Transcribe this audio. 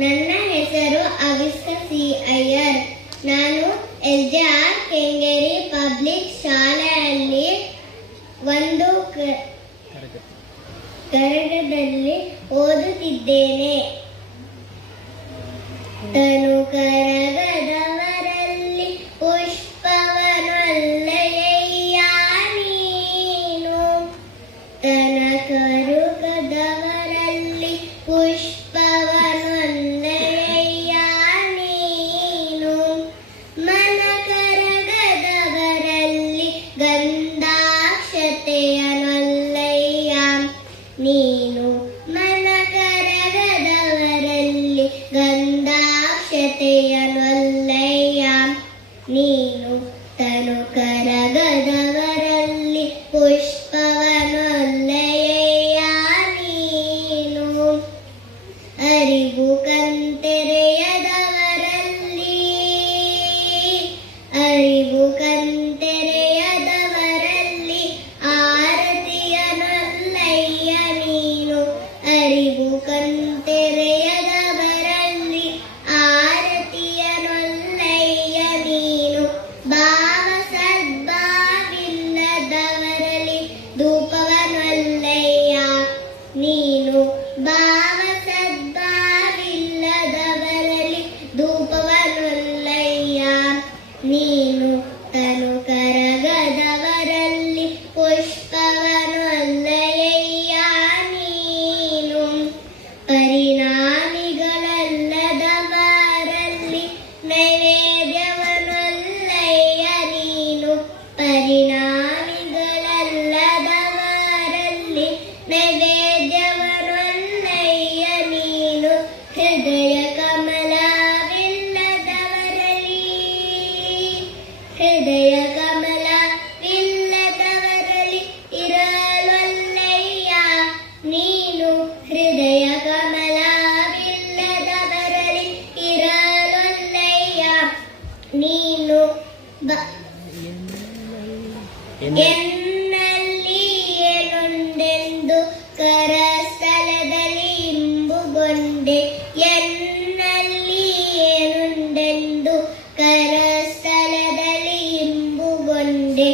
ನನ್ನ ಹೆಸರು ಅವಿಸ್ಕ ಸಿ ಅಯ್ಯರ್. ನಾನು SJR ಕೆಂಗೇರಿ ಪಬ್ಲಿಕ್ ಶಾಲೆಯಲ್ಲಿ ಒಂದು ತರಗತಿಯಲ್ಲಿ ಓದುತ್ತಿದ್ದೇನೆ. ತನು ಕರಗದವರಲ್ಲಿ ಪುಷ್ಪವನೊಲ್ಲೆಯ ನೀನು, ತನ ಕರುಗದವರಲ್ಲಿ ಪುಷ್ಪವನೊಲ್ಲೆಯ ನೀನು, ಮನ ಕರಗದವರಲ್ಲಿ ಗಂಧಾಕ್ಷತೆಯನೊಲ್ಲೆಯ ನೀನು, ಮನ ಕರಗದವರಲ್ಲಿ ಗಂಧಾಕ್ಷತೆಯನೊಲ್ಲೆಯ ನೀನು, ತನು ಕರಗದವರಲ್ಲಿ ಪುಷ್ಪವನೊಲ್ಲೆಯ ನೀನು, ಅರಿವು ಕಂತೆರೆಯದವರಲ್ಲಿ ಆರತಿಯನೊಲ್ಲೆಯ ನೀನು, ಅರಿವು ಕಂತೆರೆಯದವರಲ್ಲಿ ಆರತಿಯನೊಲ್ಲೆಯ ನೀನು, ಭಾವ ಸದ್ಭಾವಿಲ್ಲದವರಲ್ಲಿ ಧೂಪವನೊಲ್ಲೆಯ ನೀನು, ಭಾವ ಸದ್ಭಾವಿಲ್ಲದವರಲ್ಲಿ ಧೂಪವನೊಲ್ಲೆಯ ನೀನು, ತನು ಕರಗದವರಲ್ಲಿ ಪುಷ್ಪವನೊಲ್ಲೆಯ ನೀನು, ಪರಿಣಾಮಿಗಳಲ್ಲದವರಲ್ಲಿ ನೈವೇದ್ಯವನೊಲ್ಲೆಯ ನೀನು, ಪರಿಣಾಮಿಗಳಲ್ಲದವರಲ್ಲಿ ನೈವೇದ್ಯವನೊಲ್ಲೆಯ ನೀನು, ಹೃದಯ ಕಮಲವಿಲ್ಲದವರಲ್ಲಿ ಇರಲೊಲ್ಲೆಯ ನೀನು, ಹೃದಯ ಕಮಲವಿಲ್ಲದವರಲ್ಲಿ ಇರಲೊಲ್ಲೆಯ ನೀನು, ಎನ್ನಲ್ಲಿ ಏನುಂಡೆಂದು ಕರಸ್ಥಲದಲ್ಲಿ ಇಂಬುಗೊಂಡೆ, ಎನ್ನಲ್ಲಿ ಏನುಂಡೆಂದು ಕರಸ್ಥಲದಲ್ಲಿ ಇಂಬುಗೊಂಡೆ,